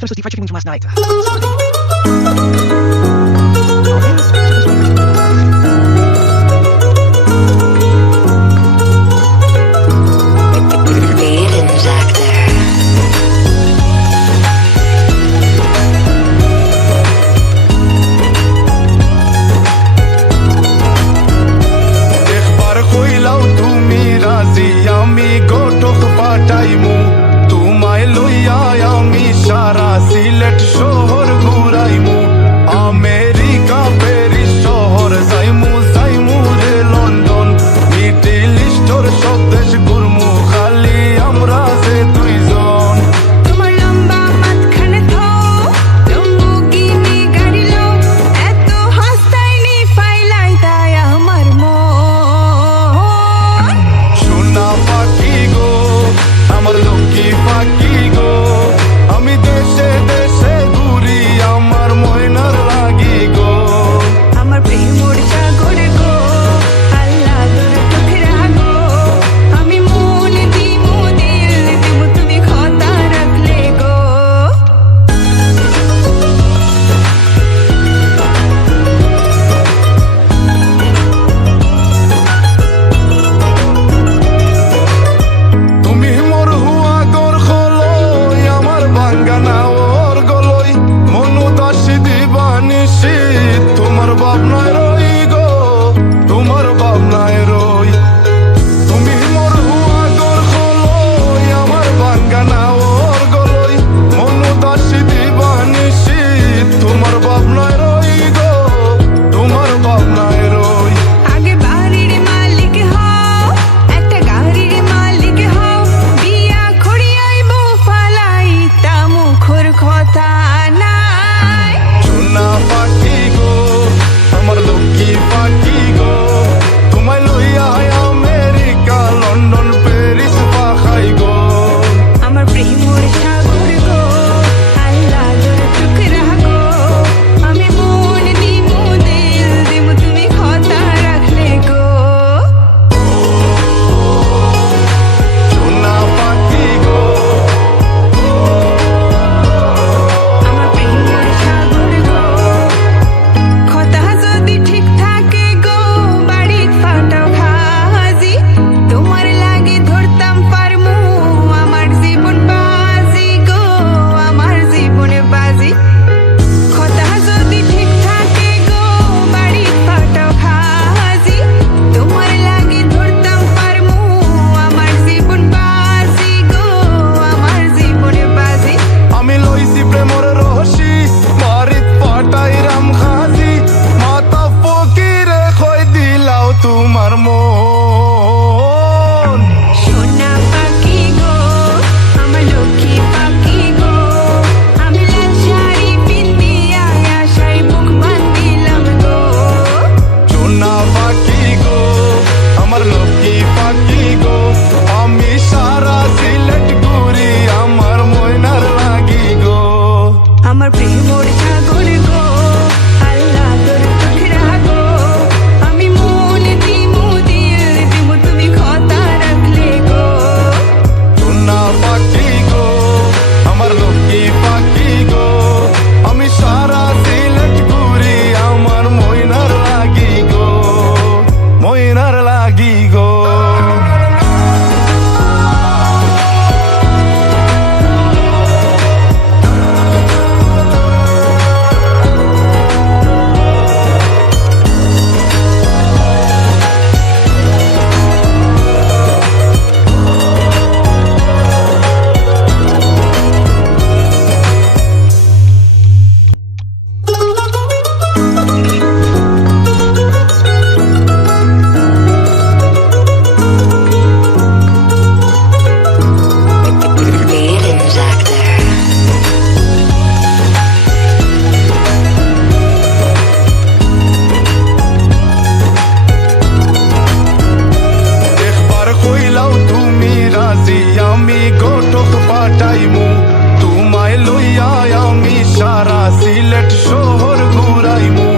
Terus die Fatje muito mais night. Sylhet শহর ঘুরাইমু America Paris শহর যাইমু যাইমু রে লন্ডন মিডল ইস্টর সব দেশ ঘুরমু খালি আমরা যে দুইজন তোমার লম্বা মাঝখানে তো লম্বুগিনি গাড়ি লো এত হাসতাইনি ফাইলাই তাই আমার মন সোনা পাখি গো আমার লক্ষ্মী পাখি গো আমি দেশে দেশে ঘুরি আমার ময়নার লাগি গো আমার প্রেমর সাগর গো আল্লাহ তোর চোখের আগো আমি মন দিমু দিল দিমু তুমি কথা রাখলে গো তুমি মোর হুয়া গর খলই আমার বাঙ্গানা ওর গলই মনু দাসী দিবানিসি তোমার ভাবনায় রই গো তোমার ভাবনায় রই তুমি মোর হুয়া গর খলই আমার বাঙ্গানা ওর গলই মনু দাসী দিবানিসি তোমার ভাবনায় রই গো তোমার ভাবনায় রই আগে বাড়ির মালিক হও একটা গাড়ির মালিক হও বিয়া খড়িয়াইব ফালাই তা মুখর কথা নাই সোনা পাখি গো আমার লক্ষ্মী পাখি গো তোমায় লইয়া আমেরিকা লন্ডন প্যারিস পাখাই গো আমার প্রেমর সাগর গো আল্লাহ তোর চোখের আগো আমি মন দিমু দিল দিমু তুমি কথা রাখলে গো সোনা পাখি গো আমার প্রেমর সাগর গো কথা যদি ঠিক থাকে গো বাড়িত ফাটাও খাজি তোমার লাগে ধরতাম পারমু আমার জীবন বাজি গো আমার জীবনে বাজি কথা যদি ঠিক থাকে গো বাড়িত ফাটাও খাজি তোমার লাগে ধরতাম পারমু আমার জীবন বাজি গো আমার জীবনে বাজি আমি লইছি প্রেমর রহসি মারিত পাটাই রাম খাজি মাতা ফকিরে কই দিলাও তোমার মন সোনা পাখি গো আমার লক্ষ্মী পাখি গো আমি লাল শাড়ি পিন্দিয়া আশায় বুক বান্ধিলাম গো সোনা পাখি গো আমার লক্ষ্মী পাখি গো আমি সারা সিলেট ঘুরি আমার ময়নার লাগি গো আমার প্রেমর সাগর গো আল্লাহ তোর চোখের আগো আমি মন দিমু দিল দিমু তুমি কথা রাখলে গো সোনা পাখি গো আমার লক্ষ্মী পাখি গো আমি সারা সিলেট ঘুরি আমার ময়নার লাগি গো ময়নার লাগি গো একবার কইলাও তুমি রাজি আমি গোটক পাঠাইমু তোমায় লইয়া আমি সারা সিলেট শহর ঘুরাইমু